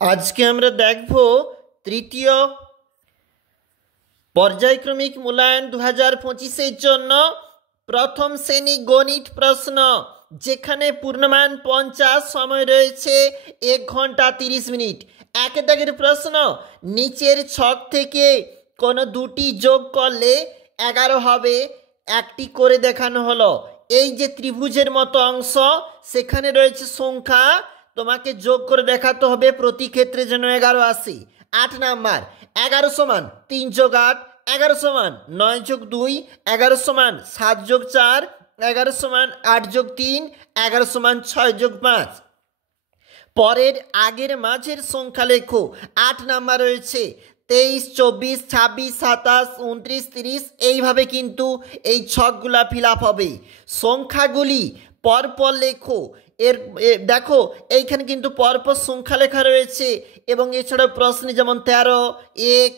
আজকে আমরা দেখব তৃতীয় পর্যায়ক্রমিক মূল্যায়ন 2025-এর জন্য প্রথম শ্রেণী গণিত প্রশ্ন, যেখানে পূর্ণমান 50, সময় রয়েছে 1 ঘন্টা 30 মিনিট। এক দাগের প্রশ্ন, নিচের ছক থেকে কোনো দুটি যোগ করলে 11 হবে, একটি করে দেখানো হলো। এই যে ত্রিভুজের মতো অংশ, সেখানে রয়েছে সংখ্যা, তোমাকে যোগ করে দেখাতে হবে প্রতি ক্ষেত্রে যেন 11 আসে। 8 নাম্বার, 11 সমান 3 যোগ 8, 11 সমান 9 যোগ 2, 11 সমান 7 যোগ 4, 11 সমান 8 যোগ 3, 11 সমান 6 যোগ 5। পরের আগের মাঝের সংখ্যা লেখো। 8 নাম্বার রয়েছে 23, 24, 26, 27, 29, 30। এইভাবে কিন্তু এই ছকগুলা ফিল আপ হবে। সংখ্যাগুলি পরপর লেখো। দেখো এইখানে কিন্তু পরপর সংখ্যা লেখা রয়েছে, এবং এছাড়াও প্রশ্নে যেমন 13, 1,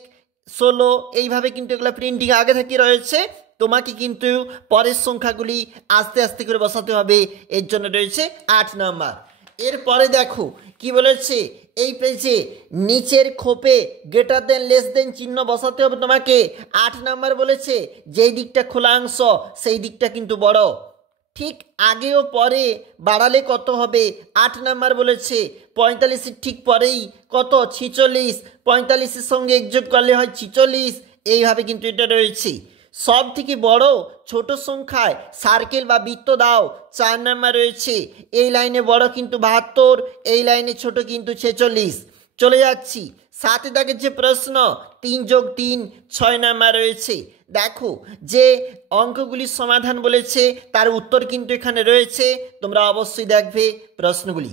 16 এইভাবে কিন্তু এগুলো প্রিন্টিং আগে থেকে রয়েছে। তোমাকে কিন্তু পরের সংখ্যাগুলি আস্তে আস্তে করে বসাতে হবে, এর জন্য রয়েছে 8 নাম্বার। এরপরে দেখো কি বলেছে, এই পেজে নিচের খোপে গ্রেটার দেন লেস দেন চিহ্ন বসাতে হবে তোমাকে। 8 নাম্বার বলেছে যেই দিকটা খোলা অংশ সেই দিকটা কিন্তু বড়, ঠিক আগে ও পরে বাড়ালে কত হবে। 8 নাম্বার বলেছে 45-এর ঠিক পরেই কত, 46, 45-এর সঙ্গে যোগ করলে হয় 46। এইভাবে কিন্তু এটা রয়েছে। সব থেকে বড় ছোট সংখ্যায় সার্কেল বা বৃত্ত দাও। 4 নাম্বার রয়েছে, এই লাইনে বড় কিন্তু 72, এই লাইনে ছোট কিন্তু 46। চলে যাচ্ছি 7 দাগের যে প্রশ্ন, 3 যোগ 3, 6 নাম্বার রয়েছে। দেখো যে অঙ্কগুলির সমাধান বলেছে, তার উত্তর কিন্তু এখানে রয়েছে, তোমরা অবশ্যই দেখবে প্রশ্নগুলি।